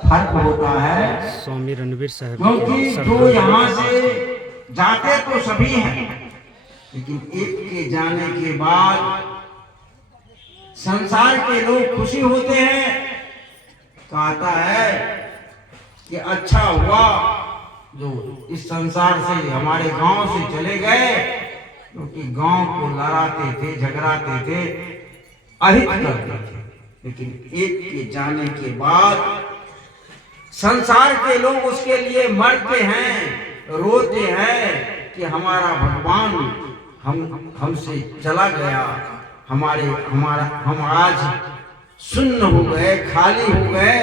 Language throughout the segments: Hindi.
फर्क होता है। स्वामी रणवीर साहब क्योंकि जो यहाँ से जाते तो सभी हैं, लेकिन एक के जाने के बाद संसार के लोग खुशी होते हैं। कहता है कि अच्छा हुआ जो इस संसार से हमारे गांव से चले गए, क्योंकि गांव को लड़ाते थे, झगड़ाते थे, अहित करते थे। लेकिन एक के जाने के बाद संसार के लोग उसके लिए मरते हैं, रोते हैं कि हमारा भगवान हमसे चला गया, हम आज सुन्न हो गए, खाली हो गए।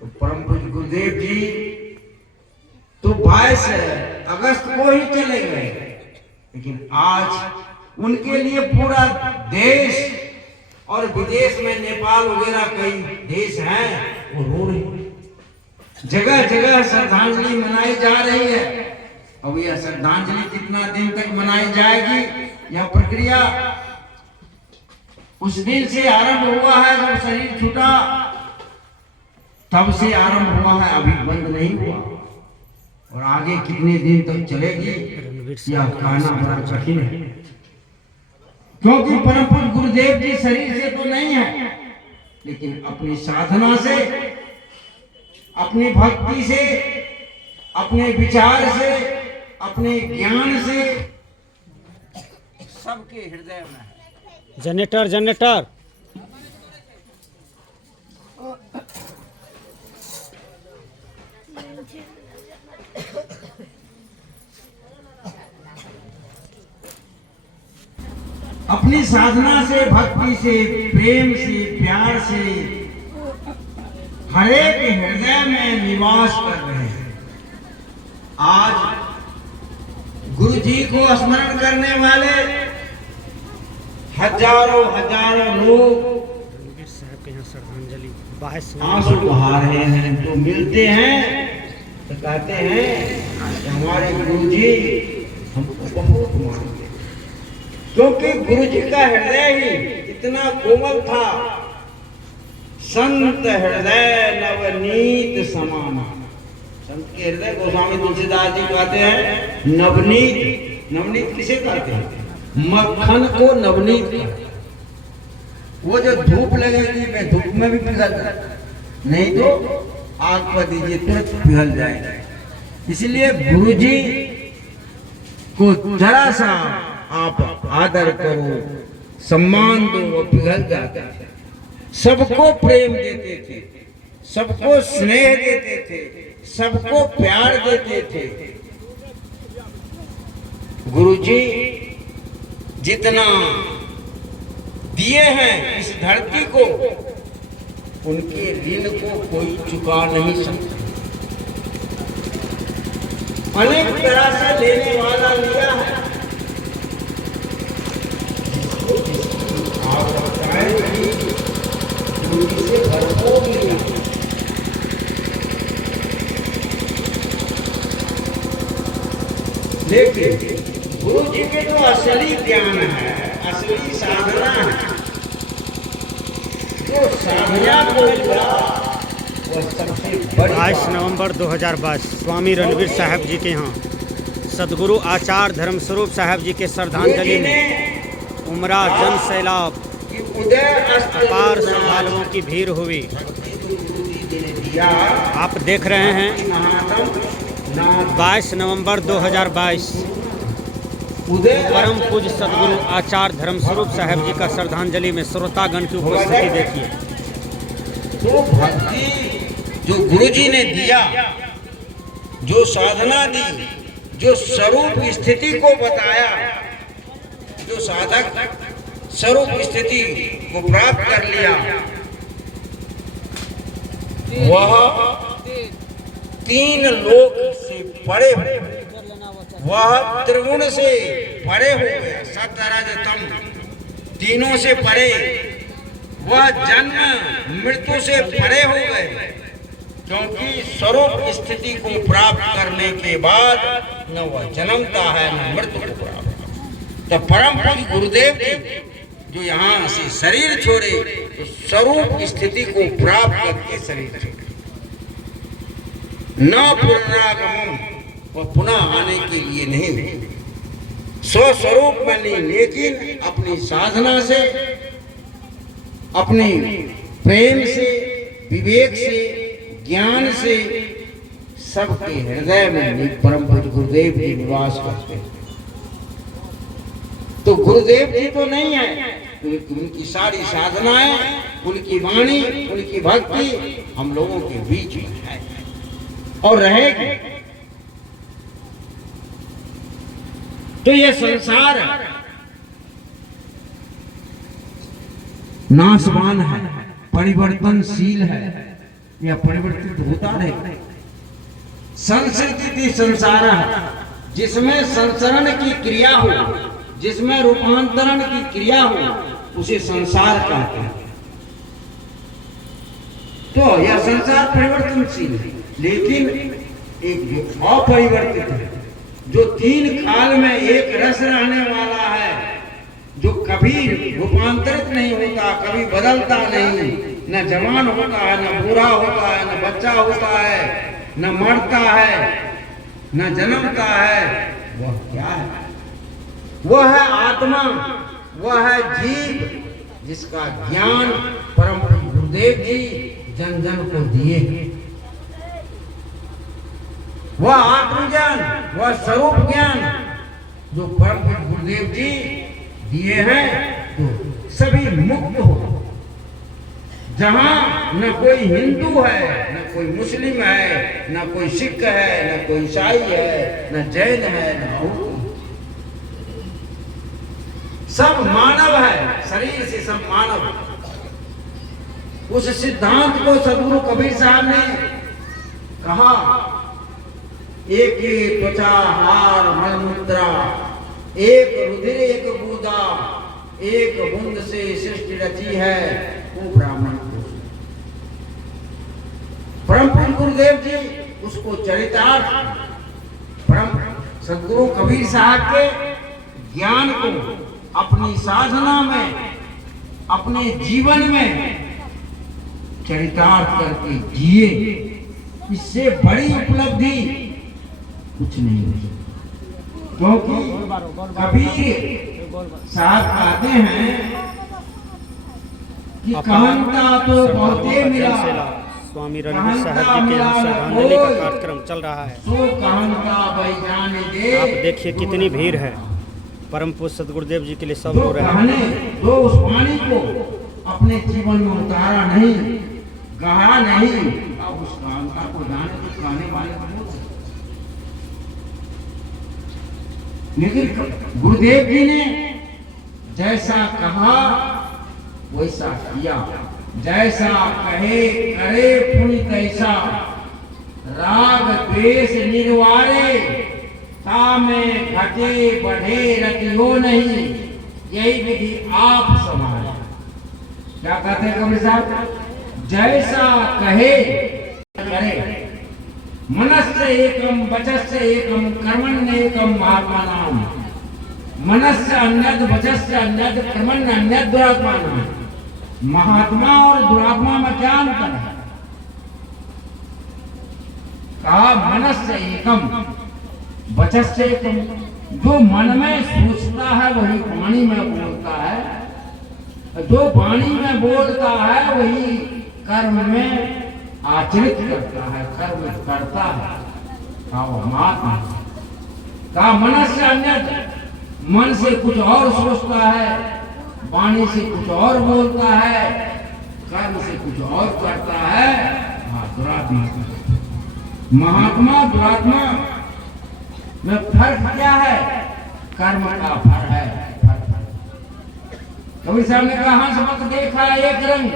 तो परम पूज्य गुरुदेव जी तो 22 अगस्त को ही चले गए, लेकिन आज उनके लिए पूरा देश और विदेश में नेपाल वगैरह कई देश हैं, वो रो रहे हैं। जगह जगह श्रद्धांजलि मनाई जा रही है। अब यह श्रद्धांजलि कितना दिन तक मनाई जाएगी, यह प्रक्रिया उस दिन से आरंभ हुआ है जब शरीर छूटा, तब से आरंभ हुआ है, अभी बंद नहीं हुआ। और आगे कितने दिन तक चलेगी यह कहना बड़ा कठिन है, क्योंकि परम पूज्य गुरुदेव जी शरीर से तो नहीं है, लेकिन अपनी साधना से, अपनी भक्ति से, अपने विचार से, अपने ज्ञान से सबके हृदय में है। जनरेटर जनरेटर अपनी साधना से, भक्ति से, प्रेम से, प्यार से हर एक हृदय में निवास कर रहे हैं। आज गुरु जी को स्मरण करने वाले हजारों हजारों लोग रणवीर साहब के यहाँ श्रद्धांजलि 22 आंसू बहा रहे हैं। जो मिलते हैं तो कहते हैं कि हमारे गुरु जी हमको बहुत मानते, क्योंकि गुरु जी का हृदय ही इतना कोमल था। संत हृदय नवनीत समान। संत के हृदय गोस्वामी तुलसीदास जी कहते हैं नवनीत। नवनीत किसे कहते हैं? मक्खन को नवनीत कहते हैं। वो जो धूप लगेगी, मैं धूप में भी पिघल जाए, नहीं तो आग पर दीजिए तुरंत पिघल जाएगा। इसलिए गुरु जी को जरा सा आप आदर करो, सम्मान दो, वो पिघल जाता है। सबको प्रेम देते थे, सबको स्नेह देते थे, सबको प्यार देते थे। गुरुजी जितना दिए हैं इस धरती को, उनके ऋण को कोई चुका नहीं सकता। अनेक तरह से लेने वाला लिया है। आप बताएं कि गुरुजी से भरपूर लिया, लेकिन गुरु जी के जो असली ज्ञान है, असली साधना है, जो साधना को वो सबसे बड़ी 22 नवंबर 2022 स्वामी रणवीर साहब जी के यहाँ सदगुरु आचार्य धर्मस्वरूप साहब जी के श्रद्धांजलि में उमरा जन सैलाब, अपार श्रद्धालुओं की भीड़ हुई। आप देख रहे हैं 22 नवंबर 2022 परम पूज्य सदगुरु आचार्य धर्मस्वरूप साहब जी का श्रद्धांजलि में श्रोतागण की उपस्थिति देखिए। तो भक्ति जो गुरु जी ने दिया, जो साधना दी, जो स्वरूप स्थिति को बताया, जो साधक स्वरूप स्थिति को प्राप्त कर लिया, वह 3 लोक से परे, वह त्रिगुण से परे हो गया, सतरजतम, तीनों से परे। वह जन्म मृत्यु से परे हो गए, क्योंकि स्वरूप स्थिति को प्राप्त करने के बाद न वह जन्मता है न मृत्यु को प्राप्त। तो परम पूज्य गुरुदेव जी जो यहाँ से शरीर छोड़े, तो स्वरूप स्थिति को प्राप्त करके शरीर छोड़े, न पुनरागमन, वह पुनः आने के लिए नहीं, स्वस्वरूप में नहीं, लेकिन अपनी साधना से, अपने प्रेम से, विवेक से, ज्ञान से सबके हृदय में परम पूज्य गुरुदेव जी निवास करते हैं। तो गुरुदेव जी तो नहीं है, उनकी सारी साधनाएं, उनकी वाणी, उनकी भक्ति हम लोगों के बीच में है और रहेगी। तो ये संसार नाशवान है, परिवर्तनशील है, या परिवर्तित होता रहे। संस्कृति संसार है, जिसमें संसरण की क्रिया हो, जिसमें रूपांतरण की क्रिया हो, उसे संसार कहते हैं। तो यह संसार परिवर्तनशील है, लेकिन एक जो अपरिवर्तित है, जो तीन काल में एक रस रहने वाला है, जो कभी रूपांतरित नहीं होता, कभी बदलता नहीं, न जवान होता है, न बूढ़ा होता है, न बच्चा होता है, न मरता है, न जन्मता है, वह क्या है? वह है आत्मा, वह है जीव, जिसका ज्ञान परम गुरुदेव जी जन जन को दिए। वह आत्मज्ञान, वह स्वरूप ज्ञान जो परम गुरुदेव जी दिए हैं, तो सभी मुक्त हो। जहां न कोई हिंदू है, न कोई मुस्लिम है, न कोई सिख है, न कोई ईसाई है, न जैन है, न बौद्ध, सब मानव है, शरीर से सब मानव। उस सिद्धांत को सदगुरु कबीर साहब ने कहा, एक ही त्वचा हार मलमूत्रा, एक रुधिर एक बूंदा, एक बूंद से सृष्टि रची है, वो ब्राह्मण को। परम पूज्य गुरुदेव जी उसको चरितार्थ, परम सदगुरु कबीर साहब के ज्ञान को अपनी साधना में, अपने जीवन में चरितार्थ करके जिए। इससे बड़ी उपलब्धि कुछ नहीं हुई, क्योंकि कबीर साहब कहते हैं कि कहता तो बहुते मिला, स्वामी रणवीर साहब जी के यहाँ श्रद्धांजलि का कार्यक्रम चल रहा है। सो कहता भाई जाने दे। आप देखिए कितनी भीड़ है। परम पूज्य सदगुरुदेव जी के लिए सब जो हो रहे कहने, जो उस वाणी को अपने जीवन में उतारा नहीं, गढ़ा नहीं, अब उस कांता को जाने तो कहने वाले को बोल सकते। लेकिन गुरुदेव जी ने जैसा कहा वैसा किया, जैसा कहे करे पुण्य तैसा, राग द्वेष निर्वारे, में घटे बढ़े रतियो नहीं, यही विधि आप संभाले। क्या कहते हैं कबीर साहब? जैसा कहे करे, मनस्य एकम वचस्य एकम कर्मण्य एकम महात्मा नाम, मनस्य अन्यद वचस्य अन्यद कर्मण्य अन्यद दुरात्मा नाम। महात्मा और दुरात्मा में क्या अंतर है? कहा मनस्य एकम वचस्य एकम, जो मन में सोचता है वही वाणी में बोलता है, जो वाणी में बोलता है वही कर्म में आचरित करता है, कर्म करता है। कहा महात्मा, कहा मनस्य अन्यद, मन से कुछ और सोचता है, वाणी से कुछ और बोलता है, कर्म से कुछ और करता है। दुरात्मा, महात्मा दुरात्मा में फर्क क्या है? कर्म का फल है। कबीर साहब ने कहा, हंस मत देखा एक रंग,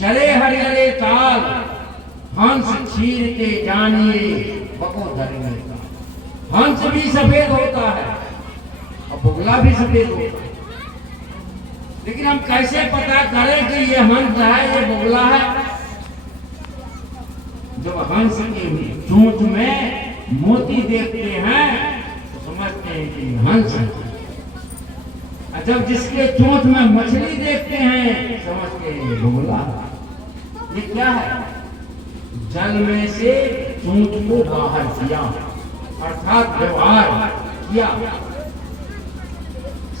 चले हरिहरे ताल, हंस छीर के जानिए बको धरे। हंस भी सफेद होता है और बगुला भी सफेद होता है, लेकिन हम कैसे पता करें कि ये हंस है ये बगुला है? जब हंस की चोंच में मोती देखते हैं तो समझते हैं कि हंस है। जब जिसके चोंच में मछली देखते हैं समझते हैं ये बोला, ये क्या है? जल में से चोंच को बाहर किया, अर्थात व्यवहार किया।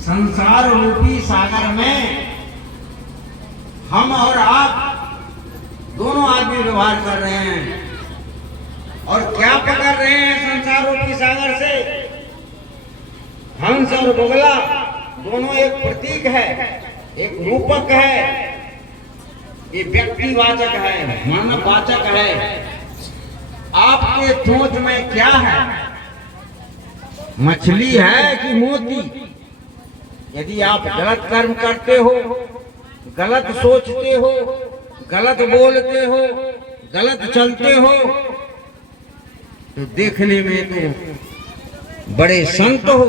संसार रूपी सागर में हम और आप दोनों आदमी व्यवहार कर रहे हैं, और क्या पकड़ रहे हैं संसार रूपी सागर से? हंस और बगुला दोनों एक प्रतीक है, एक रूपक है, ये व्यक्तिवाचक है, मानववाचक है। आपके चोंच में क्या है? मछली है कि मोती? यदि आप गलत कर्म करते हो, गलत सोचते हो, गलत बोलते हो, गलत चलते हो, तो देखने में तो बड़े संत हो,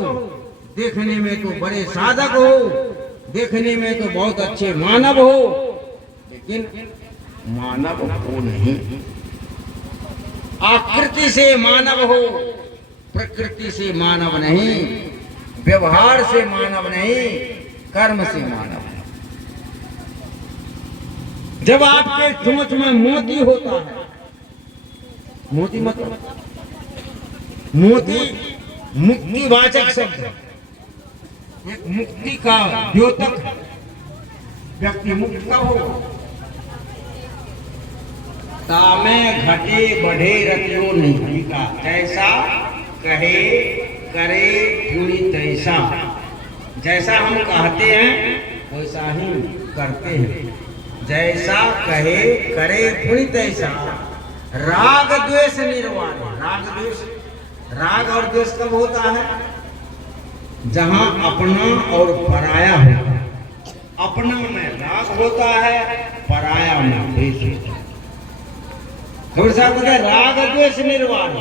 देखने में तो बड़े साधक हो, देखने में तो बहुत अच्छे मानव हो, लेकिन मानव हो नहीं। आकृति से मानव हो, प्रकृति से मानव नहीं, व्यवहार से मानव नहीं, कर्म से मानव है। जब आपके चोंच में मोती होता है, मोती मतलब मोती मुक्तिवाचक शब्द है, एक मुक्ति का द्योतक है, व्यक्ति मुक्त का हो। तामे घटे बढ़े रतियो नहीं का, जैसा कहे करे पूरी तैसा। जैसा हम कहते हैं वैसा ही करते हैं, जैसा कहे करे पूरी तैसा। राग द्वेष निर्वाण, राग और द्वेष कब होता है? जहां अपना और पराया होता है। अपना में राग होता है, पराया में द्वेष होता है। खबर साहब कहते हैं राग द्वेष निर्वाण।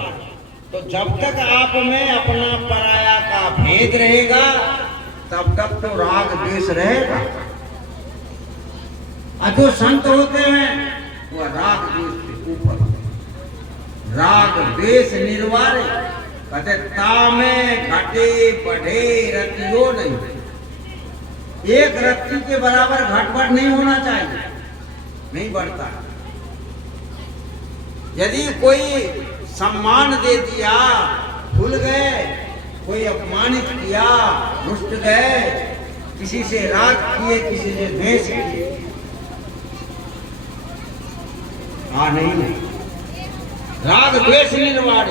तो जब तक आप में अपना पराया का भेद रहेगा तब तक तो राग द्वेष रहेगा। और जो संत होते हैं वह राग द्वेष से ऊपर, राग द्वेष निर्वाण। कहते तामे घटे बढ़े रतियो नहीं। एक रत्ती के बराबर घटबढ़ नहीं होना चाहिए, नहीं बढ़ता। यदि कोई सम्मान दे दिया, भूल गए, कोई अपमानित किया, रुष्ट गए, किसी से राग किए, किसी से द्वेष किए, नहीं, राग द्वेष निर्वाण।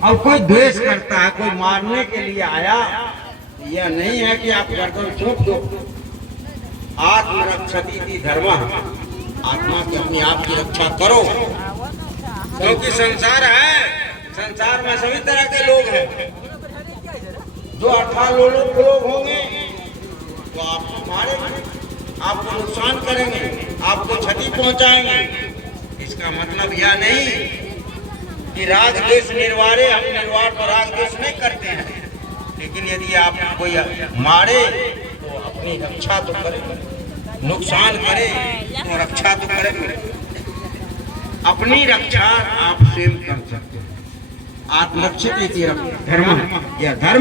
अब कोई द्वेष करता है, कोई मारने के लिए आया, यह नहीं है कि आप गर्दन चूक दो। आत्मरक्षति धर्म, आत्मा की अपने आप की रक्षा करो, क्योंकि संसार है, संसार में सभी तरह के लोग हैं। जो 18 लोग होंगे तो आपको मारेंगे, आपको नुकसान करेंगे, आपको क्षति पहुंचाएंगे। इसका मतलब यह नहीं कि राग द्वेष निर्वारे, हम निर्वाण पर राग द्वेष नहीं करते हैं, लेकिन यदि आप कोई मारे तो अपनी रक्षा तो करें, नुकसान करे तो रक्षा तो करें। अपनी रक्षा आप स्वयं कर सकते हैं। आत्मरक्षित धर्म, यह धर्म